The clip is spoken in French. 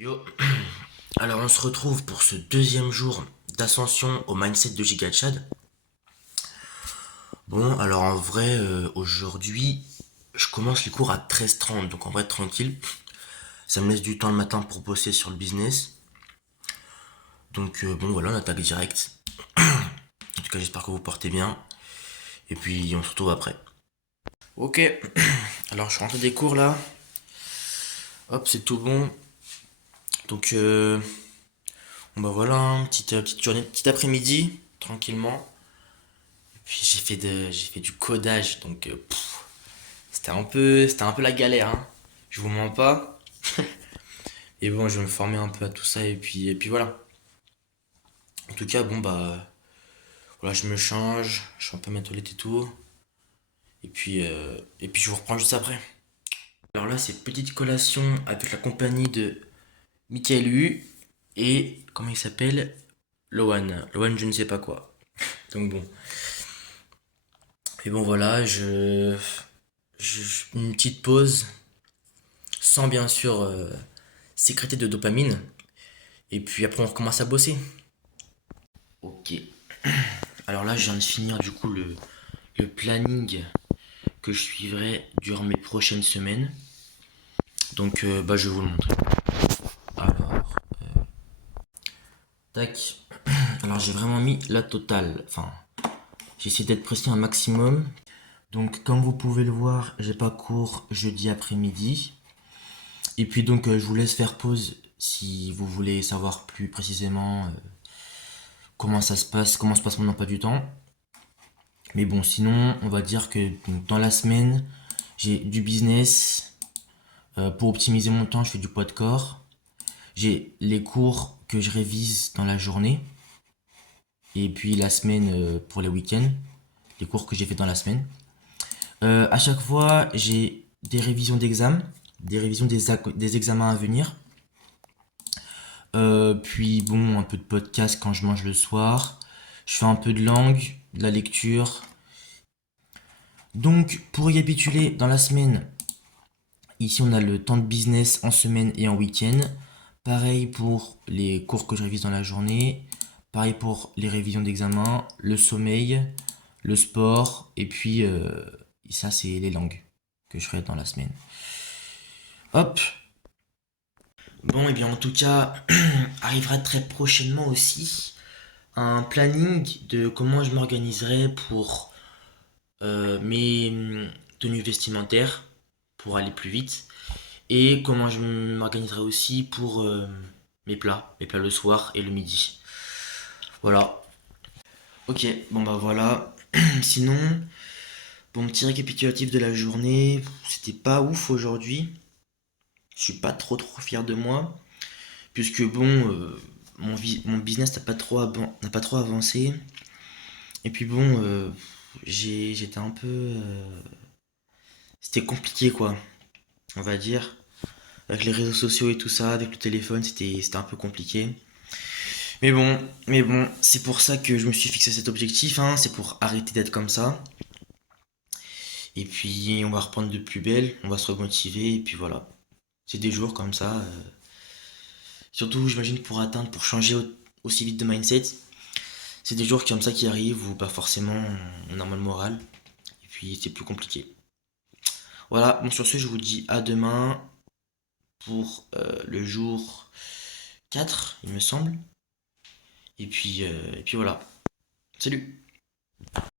Yo, alors on se retrouve pour ce deuxième jour d'ascension au mindset de GigaChad. Bon, alors en vrai, aujourd'hui, je commence les cours à 13h30, donc en vrai tranquille. Ça me laisse du temps le matin pour bosser sur le business. Donc bon voilà, on attaque direct. En tout cas, j'espère que vous portez bien. Et puis on se retrouve après. Ok, alors je suis rentré des cours là. Hop, c'est tout bon. Donc bon, bah voilà, petite journée, petit après-midi, tranquillement. Puis j'ai fait du codage, donc c'était un peu la galère, hein. Je vous mens pas. Et bon, je vais me former un peu à tout ça et puis voilà. En tout cas, bon bah voilà, je me change, je fais un peu ma toilette et tout. Et puis je vous reprends juste après. Alors là, c'est petite collation avec la compagnie de Michael U et comment il s'appelle? Loan. Loan, je ne sais pas quoi. Donc bon. Et bon voilà, une petite pause sans bien sûr sécréter de dopamine. Et puis après, on recommence à bosser. Ok. Alors là, je viens de finir du coup le planning que je suivrai durant mes prochaines semaines. Donc, bah, je vais vous le montrer. Alors, tac. Alors, j'ai vraiment mis la totale. Enfin, j'ai essayé d'être précis un maximum. Donc, comme vous pouvez le voir, j'ai pas cours jeudi après-midi. Et puis donc, je vous laisse faire pause si vous voulez savoir plus précisément comment ça se passe, comment se passe mon emploi du temps. Mais bon, sinon, on va dire que donc, dans la semaine, j'ai du business. Pour optimiser mon temps, je fais du poids de corps. J'ai les cours que je révise dans la journée. Et puis la semaine pour les week-ends. Les cours que j'ai fait dans la semaine. À chaque fois, j'ai des révisions d'examen. Des révisions des examens à venir. Puis bon, un peu de podcast quand je mange le soir. Je fais un peu de langue, de la lecture. Donc, pour récapituler, dans la semaine, ici, on a le temps de business en semaine et en week-end. Pareil pour les cours que je révise dans la journée. Pareil pour les révisions d'examen, le sommeil, le sport. Et puis, ça, c'est les langues que je ferai dans la semaine. Hop. Bon, et bien en tout cas, arrivera très prochainement aussi un planning de comment je m'organiserai pour mes tenues vestimentaires pour aller plus vite. Et comment je m'organiserai aussi pour mes plats le soir et le midi. Voilà. Ok, bon bah voilà. Sinon, bon petit récapitulatif de la journée, c'était pas ouf aujourd'hui. Je suis pas trop fier de moi. Puisque bon, mon business n'a pas trop avancé. Et puis bon, j'étais un peu... c'était compliqué quoi, on va dire. Avec les réseaux sociaux et tout ça, avec le téléphone, c'était un peu compliqué. Mais bon, c'est pour ça que je me suis fixé cet objectif, hein, c'est pour arrêter d'être comme ça. Et puis on va reprendre de plus belle, on va se remotiver, et puis voilà. C'est des jours comme ça. Surtout, j'imagine, pour changer aussi vite de mindset. C'est des jours comme ça qui arrivent où pas forcément on a moins le moral. Et puis c'est plus compliqué. Voilà, bon sur ce, je vous dis à demain pour le jour 4 il me semble. Et puis voilà. Salut!